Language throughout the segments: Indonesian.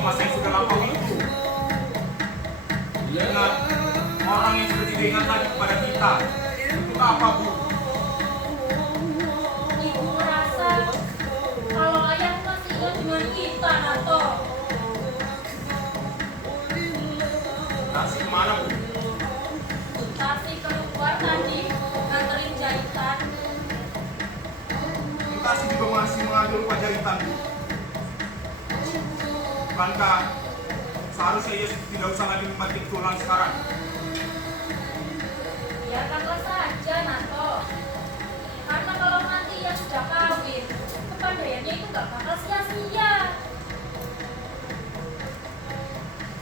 masa yang sudah lampau itu. Ingat, orang yang sudah tidak ingat lagi kepada kita. Untuk apa, Bu? Ibu merasa kalau ayah masih ingat dengan kita, Narto. Tarsi kemana, Bu? Tarsi keluar tadi nganterin jahitan. Tarsi juga masih mengambil lupa jahitan, Bu. Bukankah seharusnya ia tidak usah lagi membatik tulang sekarang? Biarkanlah saja, Narto. Karena kalau nanti ia sudah kawin, kepandaiannya itu gak bakal sia-sia.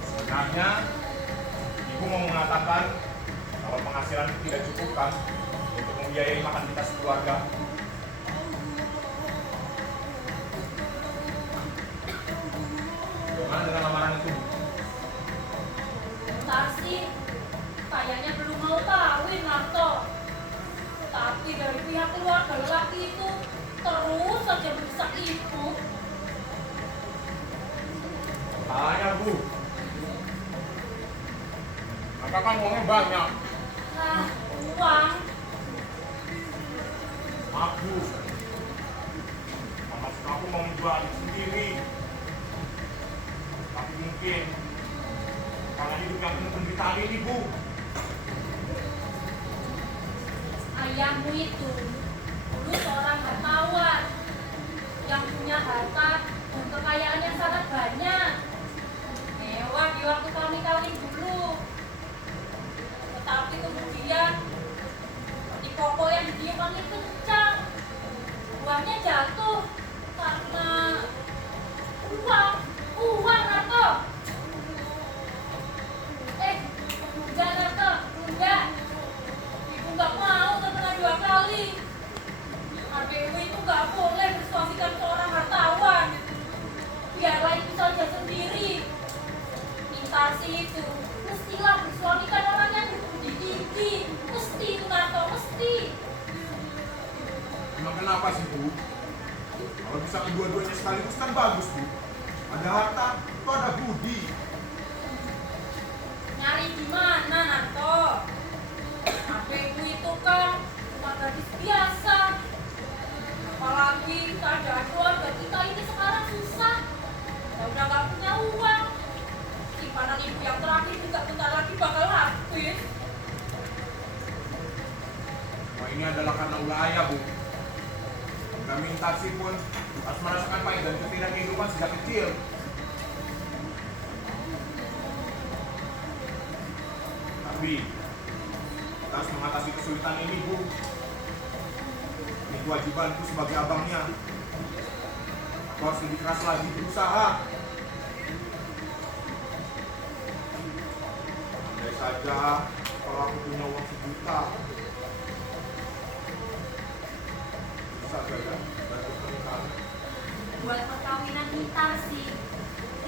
Sebenarnya, Ibu mau mengatakan kalau penghasilan tidak cukup kan untuk membiayai makan kita sekeluarga. Bagaimana dengan lamaran itu, Bu? Tarsi kayaknya belum mau kawin, Narto. Tapi dari pihak keluarga lelaki itu terus saja mendesak ibu. Tanya, Bu. Maka kan uangnya banyak. Nah, uang. Maaf, Bu. Maksud aku mau menjual adik sendiri. Tapi mungkin karena hidup yang penuh penderitaan ini, Bu. Ayahmu itu dulu seorang hartawan yang punya harta dan kekayaan yang sangat banyak. Mewah di waktu kami kawin dulu. Tetapi kemudian di pokok yang ditiup angin kencang, buahnya jatuh karena uang, Narto. Enggak, Narto, enggak. Ibu nggak mau terkena 2 kali. Adikmu itu nggak boleh persuasikan seorang hartawan. Biarlah itu saja sendiri. Tarsi itu mestilah bersuamikan orang yang berbudi tinggi. Mesti itu, Narto, mesti. Emang kenapa sih, Bu? Kalau bisa kedua-duanya sekaligus kan bagus, Bu. Ada harta, itu ada budi. Nyari di mana, Narto? Adikmu itu kan cuma gadis biasa. Apalagi keadaan keluarga kita ini sekarang susah. Ya udah nggak punya uang. Simpanan ibu yang terakhir juga bentar lagi bakal habis. Wah, ini adalah karena ulah ayah, Bu. Kami taksi pun harus merasakan pahit dan ketindak kehidupan sejak kecil. Tapi kita harus mengatasi kesulitan ini, Bu. Ini kewajibanku sebagai abangnya. Aku harus lebih keras lagi berusaha. Andai saja kalau aku punya uang 1 juta, bisa gak ya bantu pernikahan? Buat perkawinan kita sih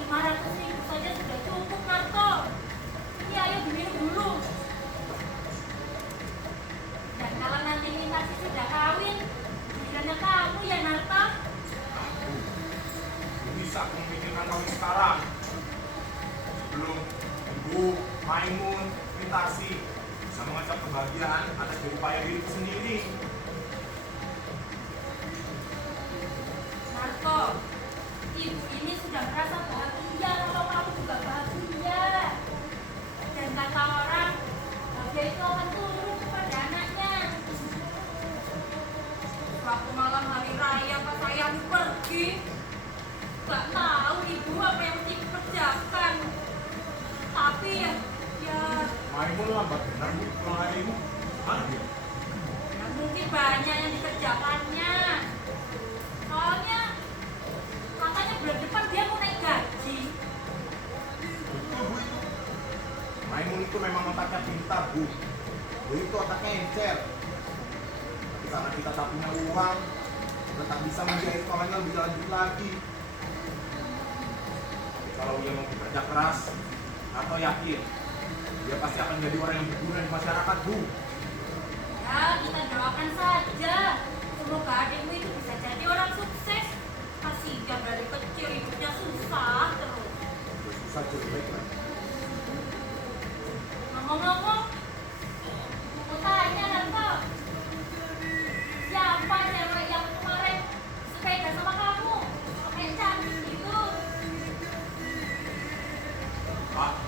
500.000 saja sudah cukup, Narto. Ini ayo diminum dulu. Dan kalau nanti Nintar sih sudah kawin, gilirannya kamu ya, Narto. Aku bisa memikirkan kawin sekarang sebelum Ibu, Maimun, Mintasi bisa mengecap kebahagiaan atas jeripaya diriku sendiri. Narto, ibu ini sudah merasa bahagia kalau kamu juga bahagia. Dan kata orang, bahagia itu akan turun kepada anaknya. Waktu malam hari raya pas ayahmu pergi, gak tahu ibu apa yang mesti dikerjakan. Tapi ya Maimun lambat benar, Bu, pulang hari ini. Mana dia? ya mungkin banyak yang dikerjakannya. Soalnya katanya bulan depan dia mau naik gaji. Betul, Bu, itu. Maimun itu memang otaknya pintar, Bu. Bu itu otaknya encer. Tapi karena kita tak punya uang, kita tak bisa membiayai sekolahnya lebih lanjut lagi. Tapi kalau dia mau bekerja keras, atau yakin dia pasti akan jadi orang yang berguna di masyarakat, Bu. Ya, kita doakan saja. Semoga adikmu itu bisa jadi orang sukses. Kasihan dari kecil hidupnya susah terus.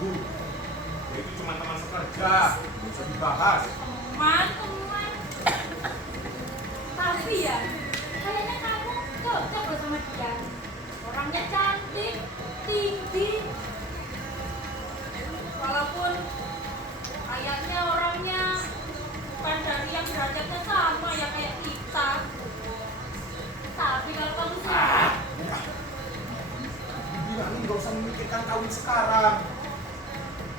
Bu. Ya itu cuma teman sekerja, nggak usah dibahas. Teman. Tapi ya, kayaknya kamu cocok loh sama dia. Orangnya cantik, tinggi. Walaupun kayaknya orangnya bukan dari yang derajatnya sama ya kayak kita. Tapi kalau kamu sih, Dibilangin nggak usah memikirkan kawin sekarang.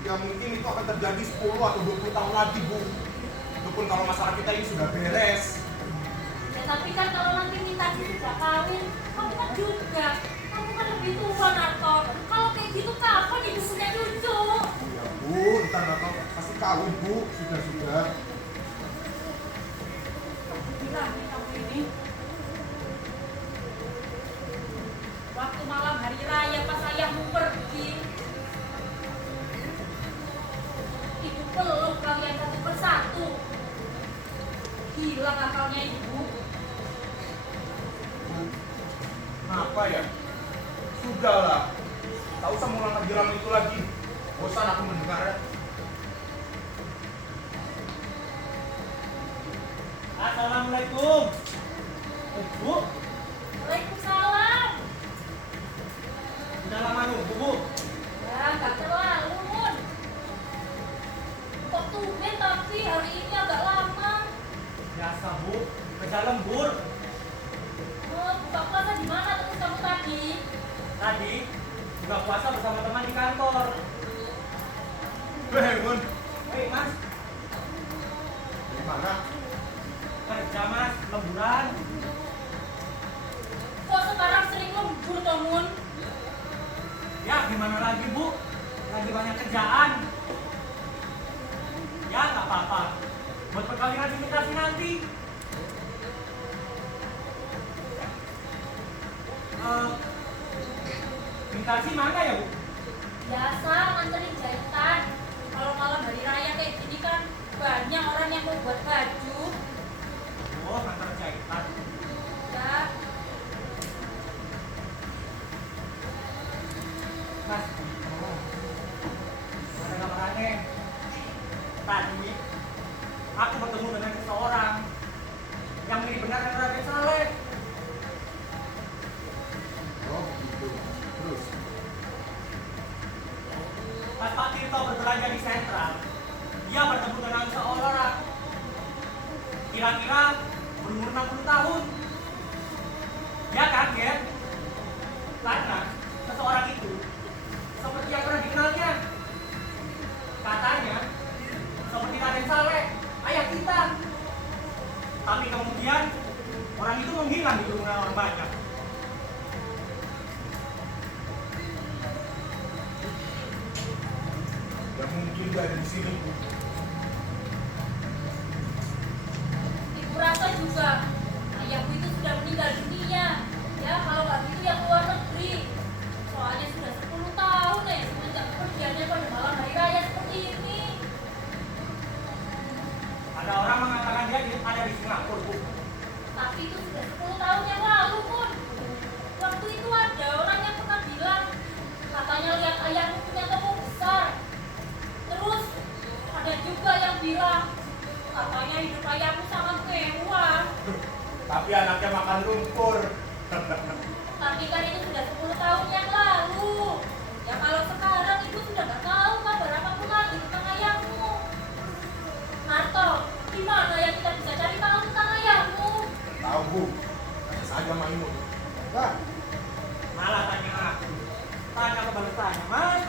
Ya mungkin itu akan terjadi 10 atau 20 tahun lagi, Bu. Itu pun kalau masalah kita ini sudah beres. ya tapi kan kalau nanti minta sudah kawin, kamu kan juga. Kamu kan lebih tua, Narto. Kalau kayak gitu kapan ibu punya cucu? Ya Bu, ntar atau pasti kawin, Bu. Sudah. Bilang nih kamu ini. Waktu malam hari raya pas ayahmu pergi, ibu peluk kalian satu persatu. Hilang akalnya ibu. Bu, kenapa ya? Sudahlah. Tak usah ngulang lagi drama itu lagi. Bosan aku mendengarnya. Assalamualaikum. Bu, Waalaikumsalam. udah lama nunggu, Bu. Ya, gak terlalu, Mun. Kok tumben tapi hari ini agak lama. Biasa, Bu. Kerja lembur. Buka puasa di mana terus kamu tadi? Tadi buka puasa bersama teman di kantor. Hei, Mun. Hei, Mas. Dari mana? Kerja, Mas. Lemburan. Kok sekarang sering lembur, toh, Mun? Ya, gimana lagi, Bu? Lagi banyak kerjaan. Ya, nggak apa-apa. Buat perkawinan imitasi nanti. Imitasi mana ya, Bu? Biasa nganterin jahitan. Kalau malam hari raya kayak gini kan banyak orang yang mau buat baju. Oh, kantor jahitan. Ya, Mas, ada kabar aneh. Tadi aku bertemu dengan seseorang yang mirip benar dengan Raden Saleh. Oh, gitu. Terus? Pas Pak Tirto berbelanja di sentral, dia bertemu dengan seorang kira-kira berumur 60 tahun. Dia kaget karena seseorang itu seperti yang pernah dikenalnya. Katanya seperti Raden Saleh, ayah kita. Tapi kemudian orang itu menghilang di kerumunan orang banyak. Ya mungkin dia ada di sini, Bu. ibu rasa juga ayahku itu sudah meninggal dunia. Ya, kalau nggak gitu ya keluar negeri. Soalnya sudah 10 tahun semenjak kepergiannya pada malam hari raya seperti ini. Ada orang mengatakan dia ada di Singapura, Bu. Tapi itu sudah 10 tahun yang lalu, Pun. Waktu itu ada orang yang pernah bilang katanya lihat ayahmu punya toko besar. Terus ada juga yang bilang katanya hidup ayahmu sangat mewah. Tapi anaknya makan lumpur. Tapi kan itu sudah 10 tahun yang lalu. Ya kalau sekarang ibu sudah nggak tahu kabar apapun lagi tentang ayahmu. Narto, di mana yang kita bisa cari tahu tentang ayahmu? Tahu, Bu. Tanya saja Maimun. Nah, Malah tanya aku. Tanya kembali tanya, Mas.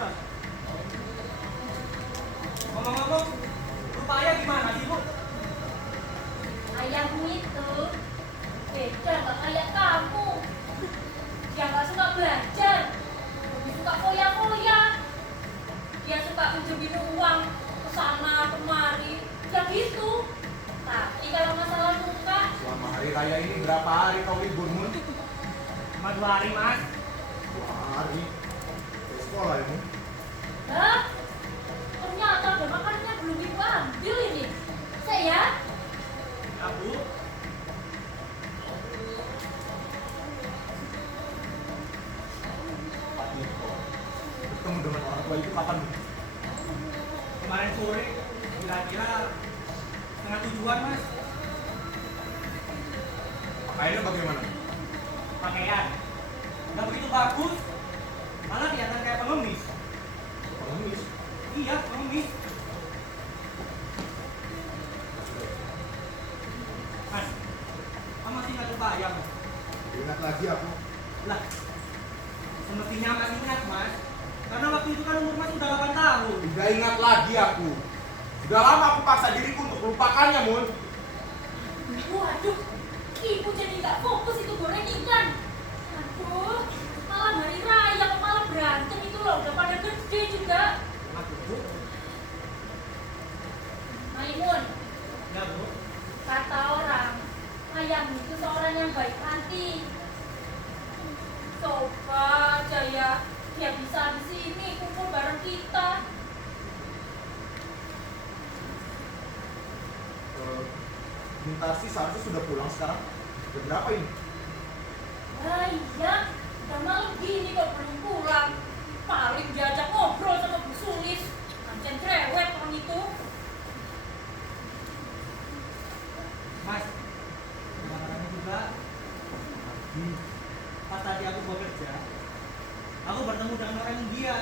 Ngomong-ngomong, lupa ayah gimana sih, Bu? Ayahmu itu beda nggak kayak kamu. Dia nggak suka belajar, lebih suka foya-foya. Dia suka menjemur uang ke sana kemari, ya gitu. Tapi kalau masalah muka, selama hari raya ini berapa hari kau libur, Mun? Cuma 2 hari, Mas. 2 hari. Ke sekolah ya, Mun? Hah? Ternyata ada makanannya belum ibu ambil ini. Saya, Ya, Bu. Pak Niko, bertemu dengan orang tua itu kapan, Bu? kemarin sore kira-kira setengah tujuan mas. Pakaiannya bagaimana? Pakaian nggak begitu bagus, malah kelihatan kayak pengemis. Pengemis. Iya pengemis. Mas, kamu masih nggak terbayang? Ingat lagi aku. Lah, semestinya mas ingat mas, karena waktu itu kan umur mas udah 8 tahun. Tidak ingat lagi aku. Sudah lama aku paksa diriku untuk melupakannya, Mun. Waduh, ibu jadi nggak fokus itu goreng ikan. Aduh, malam hari raya kok malah berantem itu loh, udah pada gede juga. Aduh, bu. Maimun, Ya bu. kata orang, ayam itu seorang yang baik hati. Coba aja ya, dia bisa di sini kumpul bareng kita. Bentar sih, seharusnya sudah pulang sekarang. Jam berapa ini? Nah iya, udah malam gini kok belum pulang. Paling diajak ngobrol sama Bu Sulis. Ancan cerewet orang itu. Mas, kemarin juga pas tadi aku bekerja, aku bertemu dengan orang India.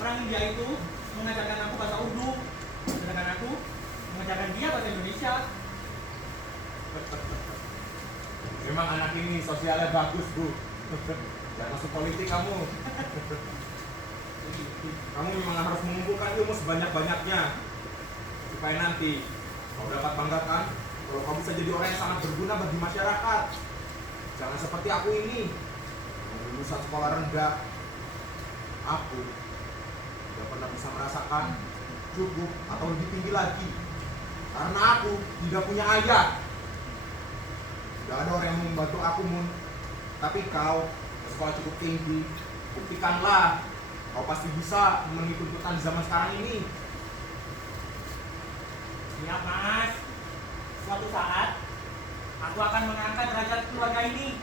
Orang India itu mengajarkan aku bahasa Urdu, sedangkan aku mengajarkan dia bahasa Indonesia. Memang anak ini sosialnya bagus, Bu. Jangan masuk politik kamu. Kamu memang harus mengumpulkan ilmu sebanyak-banyaknya supaya nanti kau dapat banggakan kalau kamu bisa jadi orang yang sangat berguna bagi masyarakat. Jangan seperti aku ini yang lulusan sekolah rendah. Aku tidak pernah bisa merasakan cukup atau lebih tinggi lagi karena aku tidak punya ayah. Tidak ada orang yang membantu aku, Mun. Tapi kau sekolah cukup tinggi, buktikanlah kau pasti bisa memenuhi tuntutan zaman sekarang ini. Siap mas, suatu saat aku akan mengangkat derajat keluarga ini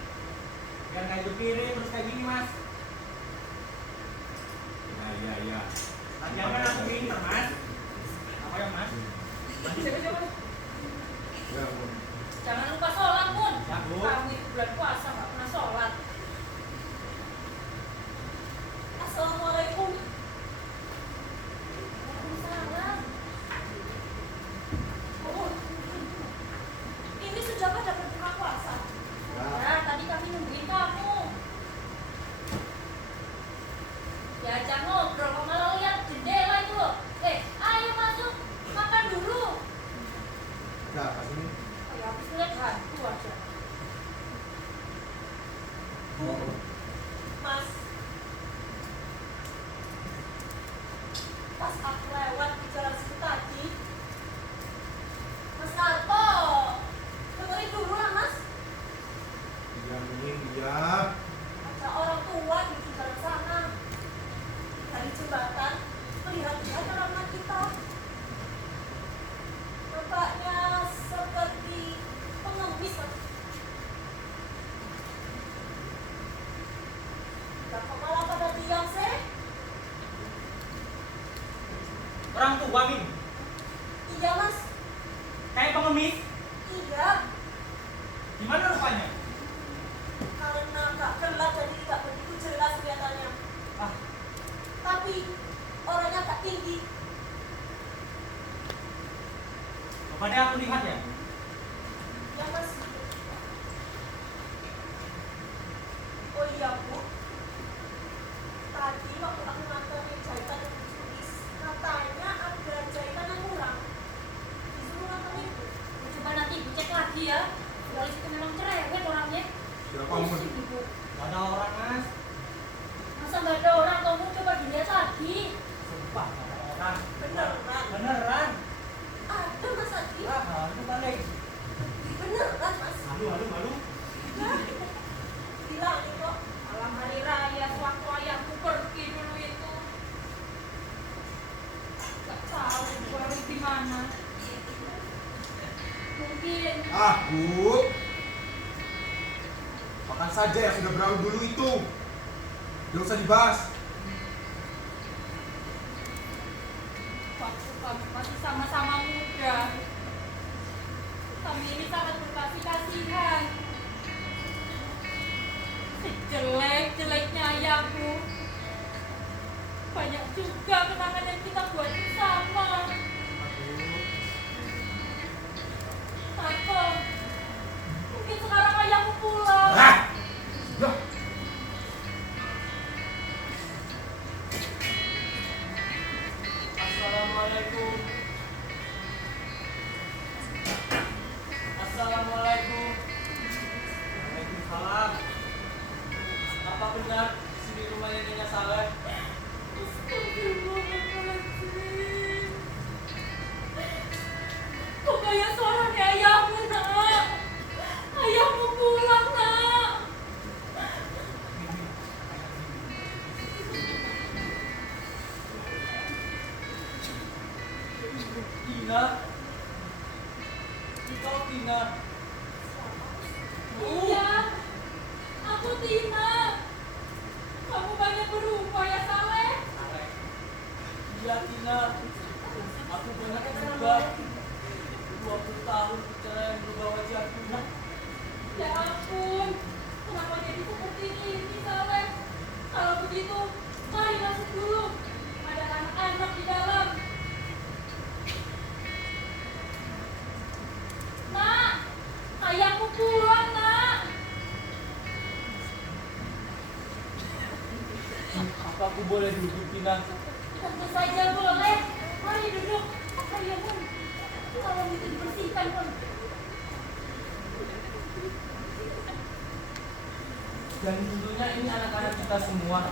biar nggak hidup kiri terus kayak gini mas. Ya. Lagian kan aku pinter mas. Apa ya mas? Nanti siapa? Ya, Mun. Jangan lupa sholat, Mun. Ya, Bu. Kamu itu bulan puasa nggak pernah sholat. Assalamualaikum. Waalaikumsalam. Oh, ini sudah pada berbuka puasa. Ya. Ya, tadi kami nungguin kamu. Diajak ngobrol, kok malah lihat jendela itu loh. Ayo masuk, makan dulu. Udah, pas ini. Oh ya, habis lihat hantu aja. Bu, Mas. Pas aku lewat di jalan situ tadi, Mas Karto, dengerin dulu lah Mas. Iya, Min, iya. Ada orang tua di jalan sana. Dari jembatan, melihat-lihat orang kita. Nampaknya seperti pengemis. Lah kok malah pada diam sih? Orang tua Min, Iya Mas, kayak pengemis. iya. Gimana rupanya? Karena nggak gelap jadi tidak begitu jelas kelihatannya. Ah, Tapi orangnya agak tinggi. coba deh aku lihat ya. Ya Mas. Oh iya Bu. Tadi waktu aku nganterin jahitan ke Bu Sulis, katanya ada jahitan yang kurang. Disuruh nganterin Bu. Coba nanti Ibu cek lagi ya. Sulis itu memang cerewet orangnya. Siapa, Mun? Pusing, Ibu. Gak ada orang mas. Masa nggak ada orang? Kamu coba dilihat lagi. Sumpah gak ada orang. Beneran. Beneran. Ada Mas Adi. Lah, halu balik. Beneran Mas. Halu. Bilangin kok malam hari raya sewaktu ayahku pergi dulu itu gak tahu ibu harus di mana. Mungkin Ah, Bu. Makan saja yang sudah berlalu dulu itu. Tidak usah dibahas. Kami masih sama-sama muda. Kami ini sangat berkasih-kasihan. Sejelek-jeleknya ayahku, banyak juga kenangan yang kita buat bersama. Marco, mungkin sekarang ayahmu pulang. Ya. Assalamualaikum. Assalamualaikum. Waalaikumsalam. Apa benar sini rumahnya Nyonya Saleh? Astagfirullahaladzim. Kok kayak suaranya ayahmu, nak? Ayahmu pulang, nak. Tina. Engkau Tina. Iya, aku Tina. Kamu banyak berubah ya, Saleh. Iya Tina. Aku banyak berubah. 20 tahun bicara yang berubah wajahku. Ya ampun, kenapa jadi seperti ini, Saleh? Kalau begitu, mari masuk dulu. Ada anak-anak di dalam. Nak, ayahmu pulang, nak. Apa aku boleh duduk Tina? Tentu saja boleh. Mari duduk. Ayo pun. Kalau itu dibersihkan pun. Dan tentunya ini anak-anak kita semua.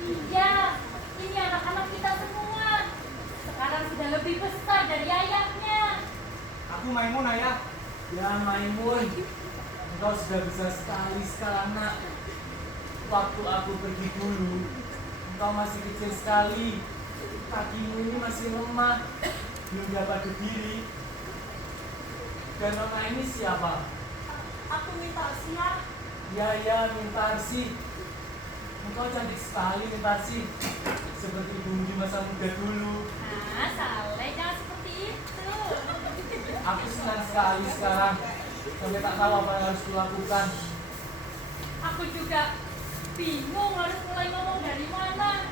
Iya, ini anak-anak kita semua. Sekarang sudah lebih besar dari ayahnya. Aku Maimun ayah. Ya Maimun, engkau sudah besar sekali sekarang nak. Waktu aku pergi dulu, engkau masih kecil sekali. Kakimu ini masih lemah, belum dapat berdiri. Dan Nona ini siapa? Aku minta siap. Ya Mintarsi. Engkau cantik sekali Mintarsi, seperti ibumu di masa muda dulu. Nah, Saleh jangan seperti itu. Aku senang sekali sekarang, sampai tak tahu apa yang harus kulakukan. Aku juga bingung harus mulai ngomong dari mana.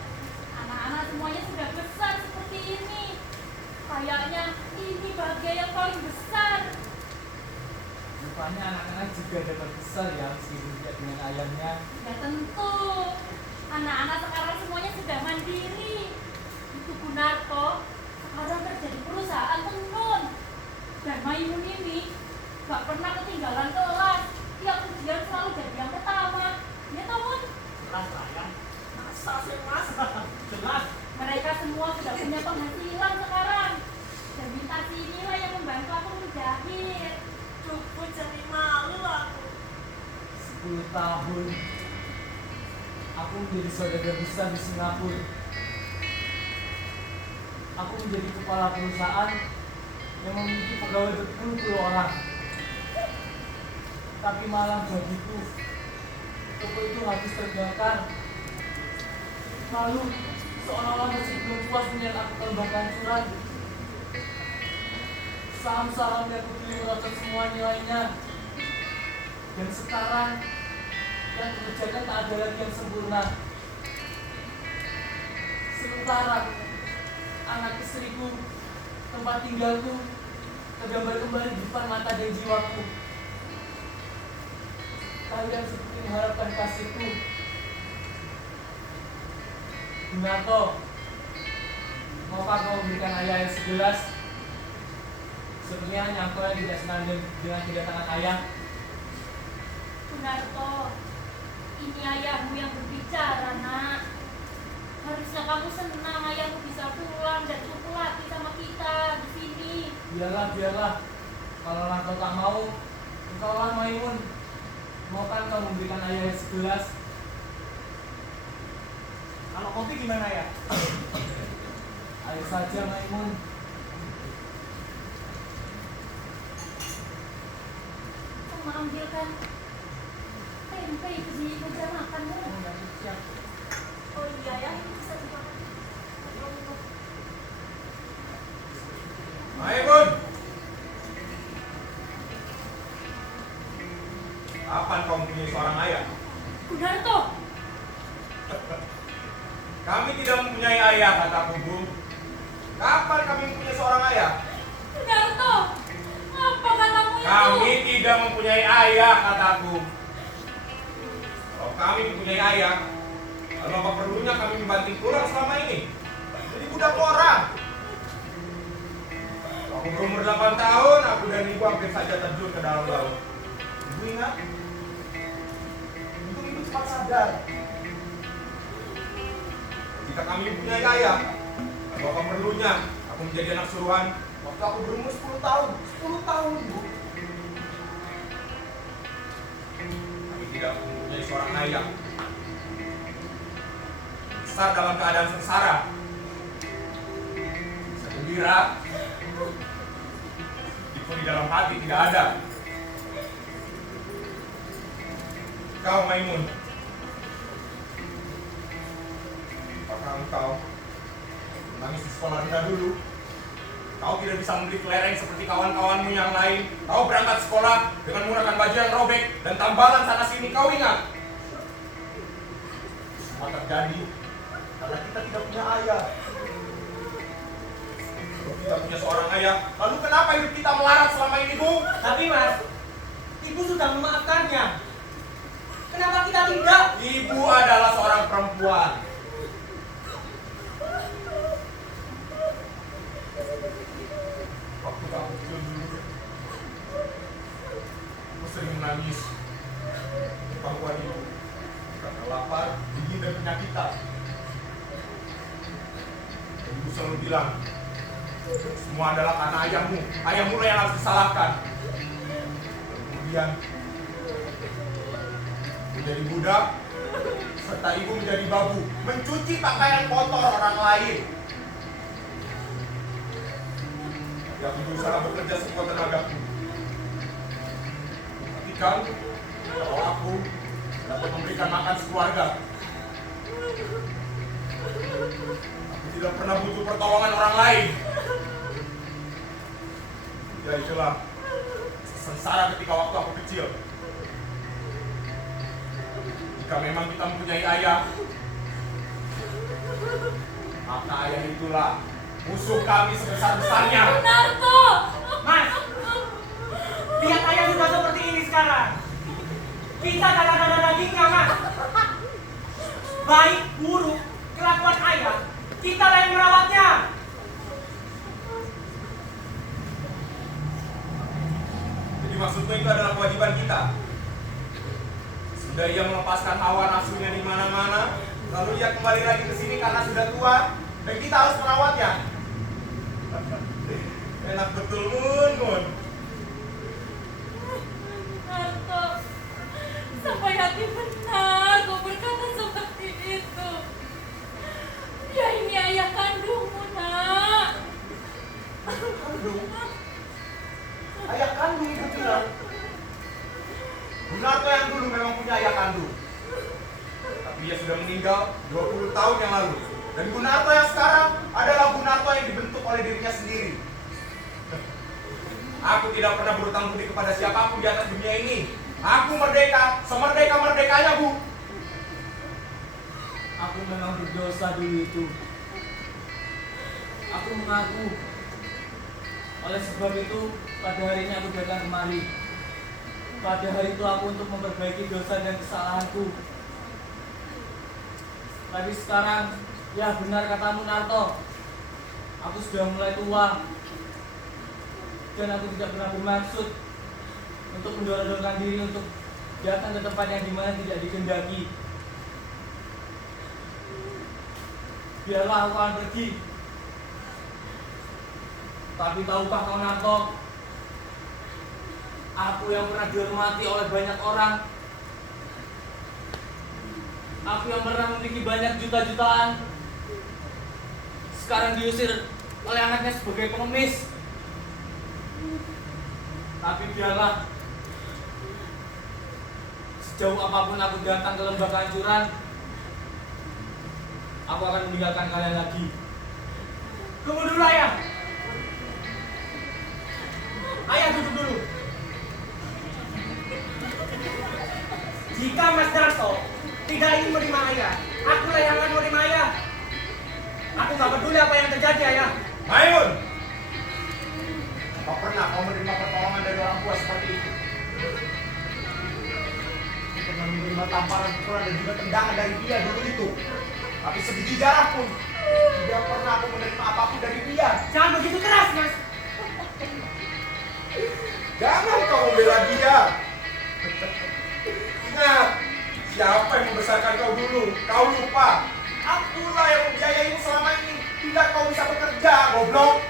Anak-anak semuanya sudah besar seperti ini. Kayaknya ini bahagia yang paling besar. Rupanya anak-anak juga dapat besar ya, meskipun tidak dengan ayahnya. Ya tentu. Anak-anak sekarang semuanya sudah mandiri. Itu Gunarto sekarang kerja di perusahaan tenun. Dan Maimun ini gak pernah ketinggalan kelas. Tiap ujian selalu jadi yang pertama. Ya tahun. Jelas sayang. Masa sih mas? Jelas. Mereka semua sudah punya penghasilan sekarang. Dan Mintarsi inilah yang membantu aku menjahit. Cukup jadi malu aku. 10 tahun aku menjadi saudagar besar di Singapura. Aku menjadi kepala perusahaan yang memiliki pegawai berpuluh-puluh orang. Tapi malam bagiku, toko itu habis terbakar. Lalu seolah-olah masih belum puas melihat aku terbakar hancuran. Saham-saham yang aku beli merosot semua nilainya. Dan sekarang yang dikerjakan tak ada lagi yang sempurna. Sementara anak istriku, tempat tinggalku, tergambar kembali di depan mata dan jiwaku. Kalian seperti mengharapkan kasihku. Gunarto, maukah kau memberikan ayah yang segelas? Sebenarnya nyangkau yang tidak senang dengan kedatangan ayah. Gunarto, ini ayahmu yang berbicara, nak. Harusnya kamu senang ayahmu bisa pulang dan kumpul lagi sama kita di sini. Biarlah. Kalau kau tak mau, engkaulah Maimun. Maukah kau memberikan ayah yang segelas? Kalau kopi gimana ya? Ayo saja Maimun. Kamu ambilkan tempe ke sini meja makanmu. Siap. Oh iya ya, ini bisa dimakan. Kami tidak mempunyai ayah, kataku, Bu. Kapan kami mempunyai seorang ayah? Darto, apa katamu itu? Kami tidak mempunyai ayah, kataku. Kalau kami mempunyai ayah, lalu apa perlunya kami membanting tulang selama ini? Jadi budak orang. Aku berumur 8 tahun, aku dan ibu hampir saja terjun ke dalam laut. Ibu ingat? Untung ibu cepat sadar. Jika kami mempunyai ayah, lalu apa perlunya aku menjadi anak suruhan waktu aku berumur 10 tahun? 10 tahun, ibu. Kami tidak mempunyai seorang ayah. Besar dalam keadaan sengsara. Bisa gembira, itu di dalam hati tidak ada. Kau, Maimun, apakah engkau menangis di sekolah rendah dulu? Kau tidak bisa membeli kelereng seperti kawan-kawanmu yang lain. Kau berangkat sekolah dengan menggunakan baju yang robek dan tambalan sana sini. Kau ingat? Semua terjadi karena kita tidak punya ayah. Kalau kita punya seorang ayah, lalu kenapa hidup kita melarat selama ini, Bu? Tapi Mas, Ibu sudah memaafkannya. Kenapa kita tidak? Ibu adalah seorang perempuan. Waktu kamu kecil dulu, aku sering menangis di pangkuan ibu karena lapar, dingin, dan penyakitan. Dan ibu selalu bilang, semua adalah karena ayahmu. Ayahmu lah yang harus disalahkan. Dan kemudian menjadi budak, serta ibu menjadi babu, mencuci pakaian kotor orang lain. Tapi aku berusaha bekerja sekuat tenagaku. Tapi kan, kalau aku dapat memberikan makan sekeluarga, aku tidak pernah butuh pertolongan orang lain. Ya itulah sengsara ketika waktu aku kecil. Jika memang kita mempunyai ayah, maka ayah itulah musuh kami sebesar-besarnya. Darto! Mas, lihat ayah sudah seperti ini sekarang. Kita darah-darah dagingnya, Mas. Baik, buruk, kelakuan ayah, kita lah yang merawatnya. Jadi maksudmu itu adalah kewajiban kita. Sudah ia melepaskan hawa nafsunya di mana-mana, lalu ia kembali lagi ke sini karena sudah tua, dan kita harus merawatnya. Enak betul, Mun. Darto, sampai hati benar kau berkata seperti itu. Dia ini ayah kandungmu, Nak. Kandung? Ayah kandung ibu bilang. Gunarto yang dulu memang punya ayah kandung. Tapi dia sudah meninggal 20 tahun yang lalu. Dan Gunarto yang sekarang adalah Gunarto yang dibentuk oleh dirinya sendiri. Aku tidak pernah berutang budi kepada siapapun di atas dunia ini. Aku merdeka, semerdeka-merdekanya, Bu. Aku memang berdosa dulu itu. Aku mengaku. Oleh sebab itu, pada hari ini aku datang kemari. Pada hari itu aku untuk memperbaiki dosa dan kesalahanku. Tapi sekarang, ya benar katamu, Narto. Aku sudah mulai tua. Dan aku tidak pernah bermaksud untuk mendorong-dorongkan diri untuk datang ke tempat yang dimana tidak dikehendaki. Biarlah aku akan pergi. Tapi tahukah kau, Narto, aku yang pernah dihormati oleh banyak orang, aku yang pernah memiliki banyak juta-jutaan, sekarang diusir oleh anaknya sebagai pengemis. Tapi biarlah, sejauh apapun aku datang ke lembah kehancuran, aku akan meninggalkan kalian lagi. Tunggu dulu, ayah. Ayah, duduk dulu. Jika Mas Darto tidak ingin menerima ayah, akulah yang akan menerima ayah. nggak peduli apa yang terjadi, Ayah. Maimun! Apa pernah kau menerima pertolongan dari orang tua seperti itu? Aku pernah menerima tamparan, pukulan dan juga tendangan dari dia dulu itu. Tapi sebiji jarak pun tidak pernah aku menerima apapun dari dia. Jangan begitu keras, Mas. Jangan kau membela dia. Ingat, siapa yang membesarkan kau dulu? Kau lupa. Akulah yang membiayaimu selama ini. Tidak kau bisa bekerja, goblok.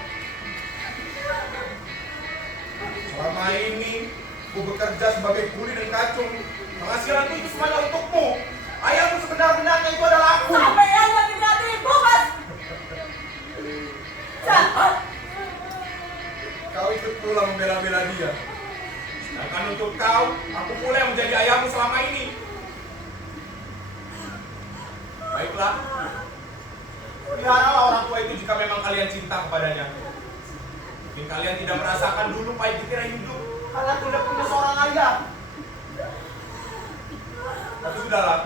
Selama ini, ku bekerja sebagai kuli dan kacung. Penghasilanku itu semuanya untukmu. Ayahmu sebenar-benarnya itu adalah aku. Sampai yang lebih dari ibu, Mas. Jahat. Kau ikut pula membela-bela dia. Sedangkan untuk kau, aku pula yang menjadi ayahmu selama ini. Baiklah. Peliharalah orang tua itu jika memang kalian cinta kepadanya. Mungkin kalian tidak merasakan dulu pahit dikira hidup karena tidak punya seorang ayah. Tapi sudahlah.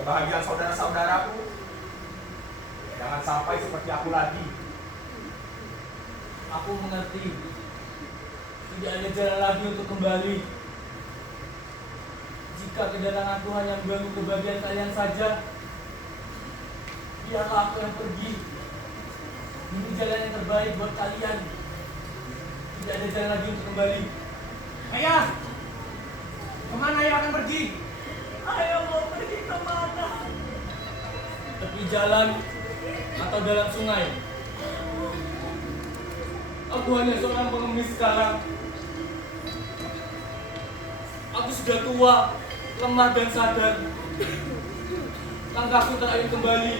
Kebahagiaan saudara-saudaraku jangan sampai seperti aku lagi. Aku mengerti. Tidak ada jalan lagi untuk kembali. Jika kedatanganku hanya mengganggu kebahagiaan kalian saja, biarlah aku yang pergi. Ini jalan yang terbaik buat kalian. Tidak ada jalan lagi untuk kembali. Ayah! Kemana ayah akan pergi? Ayah mau pergi kemana? Tepi jalan atau dalam sungai? Aku hanya seorang pengemis sekarang. Aku sudah tua, lemah dan sadar. Langkahku terakhir kembali.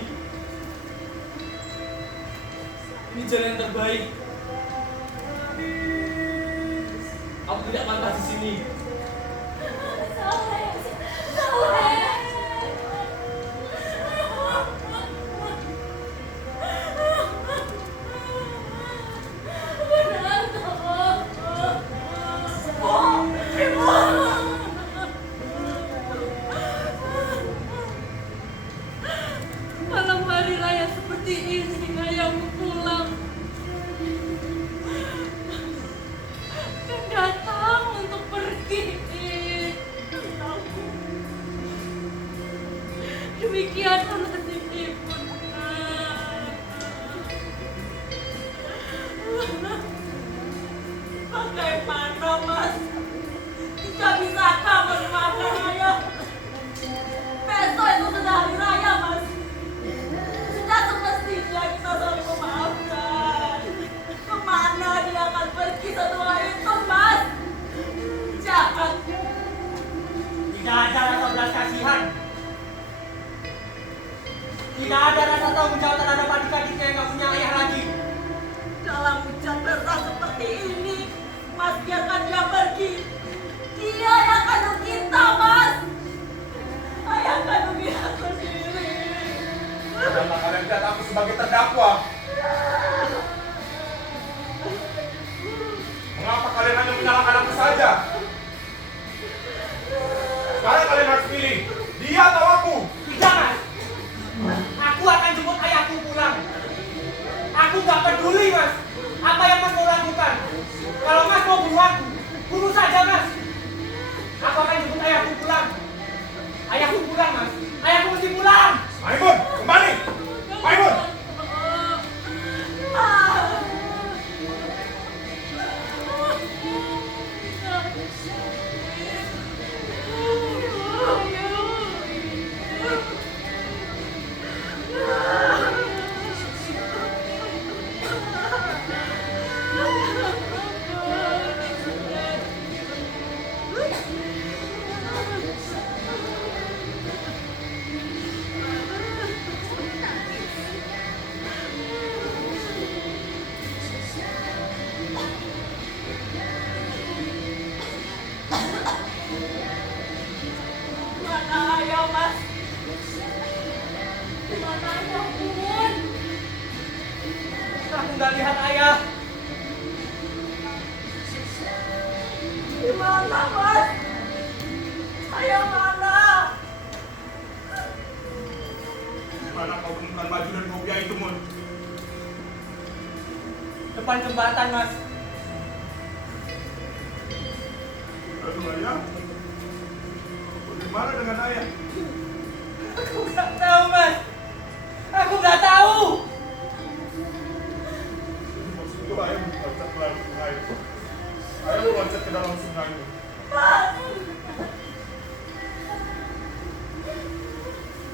Ini jalan yang terbaik. Aku tidak pantas di sini. Malam hari raya seperti ini, ayahmu pulang dan datang untuk pergi. Demikian nasib ibu. Bagaimana, Mas? Tidak bisakah memaafkan ayah? Besok itu sudah hari raya, Mas. Sudah semestinya kita saling memaafkan. Kemana dia akan pergi setelah itu, Mas? Jangan. Tidak ada rasa belas kasihan. Tidak ada rasa tanggung jawab terhadap adik-adiknya yang gak punya ayah lagi. Dalam hujan deras seperti ini, Mas biarkan dia pergi. Dia yang kandung kita, Mas. Ayah kandung dia sendiri. Janganlah kalian lihat aku sebagai terdakwa. Mengapa kalian hanya menyalahkan aku saja? Sekarang kalian harus pilih, dia atau aku. Tidak, Mas. Aku akan jemput ayahku pulang. Aku gak peduli, Mas, apa yang Mas mau lakukan. Kalau Mas mau bunuh aku, bunuh saja, Mas. Aku akan jemput ayahku pulang. Ayahku pulang, Mas. Ayahku mesti pulang. Maimun, kembali. Maimun. Mana ayah, Mas? Mana ayah, Bun? Aku nggak lihat ayah. Di mana, Mas? Ayah mana? Di mana kau menemukan depan jembatan, Mas. Aduh ayah, bagaimana dengan ayah? Aku nggak tahu, Mas. Aku nggak tahu. Maksud itu ayah loncat ke dalam sungai. Ayah loncat ke dalam sungai.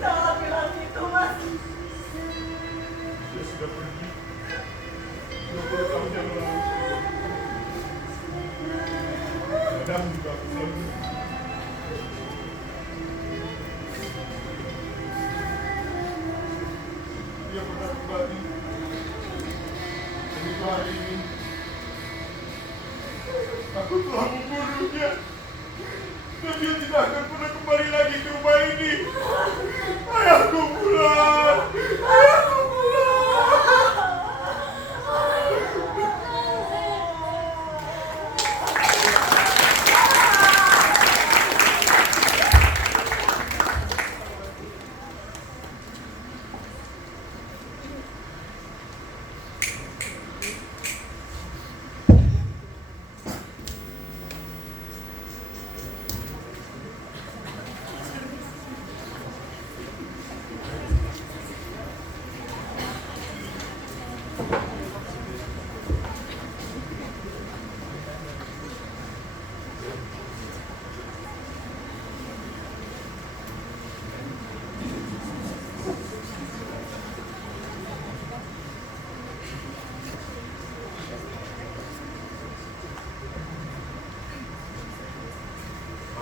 Jangan bilang itu, Mas. Dia sudah pergi 20 tahun yang lalu. Kadang juga aku selalu dia pernah kembali. Dan itu hari ini aku telah membunuhnya. Dan dia tidak akan pernah kembali lagi ke rumah ini. Ayahku pulang. Ayahku pulang.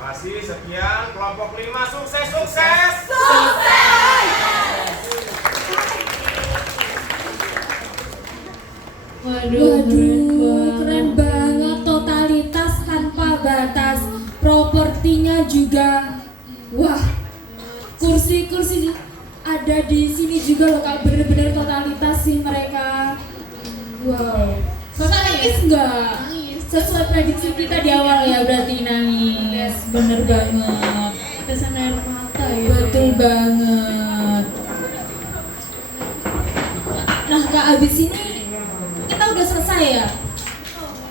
Makasih, sekian kelompok 5 sukses. Waduh, keren banget, totalitas tanpa batas, propertinya juga. Wah, kursi-kursi ada di sini juga loh, Kak. Bener-bener totalitas sih mereka. Wow, nangis nggak? Sesuai prediksi kita di awal ya, berarti nangis. Bener banget. Tetesan air mata ya. Betul banget. Nah, Kak, abis ini kita udah selesai ya?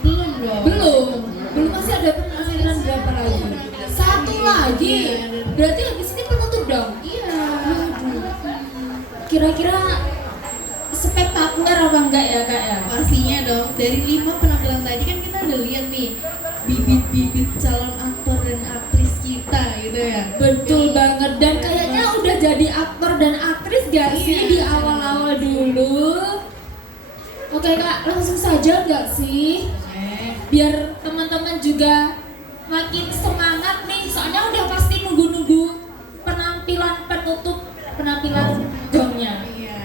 Belum dong. Belum masih ada penampilan berapa lagi? Satu lagi. Berarti habis ini penutup dong? Iya. Kira-kira spektakuler apa enggak ya, Kak ya? Pastinya dong. Dari 5 penampilan tadi kan kita udah lihat nih bibit-bibit calon aktor dan aktris kita gitu ya. Betul banget, dan kayaknya udah jadi aktor dan aktris gak sih Iya. di awal-awal dulu? Oke Kak, langsung saja gak sih? Biar teman-teman juga makin semangat nih, soalnya udah pasti nunggu-nunggu penampilan penutup, penampilan gongnya. Iya.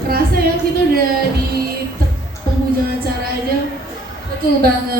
Kerasa ya kita udah di penghujung acara aja. Betul banget.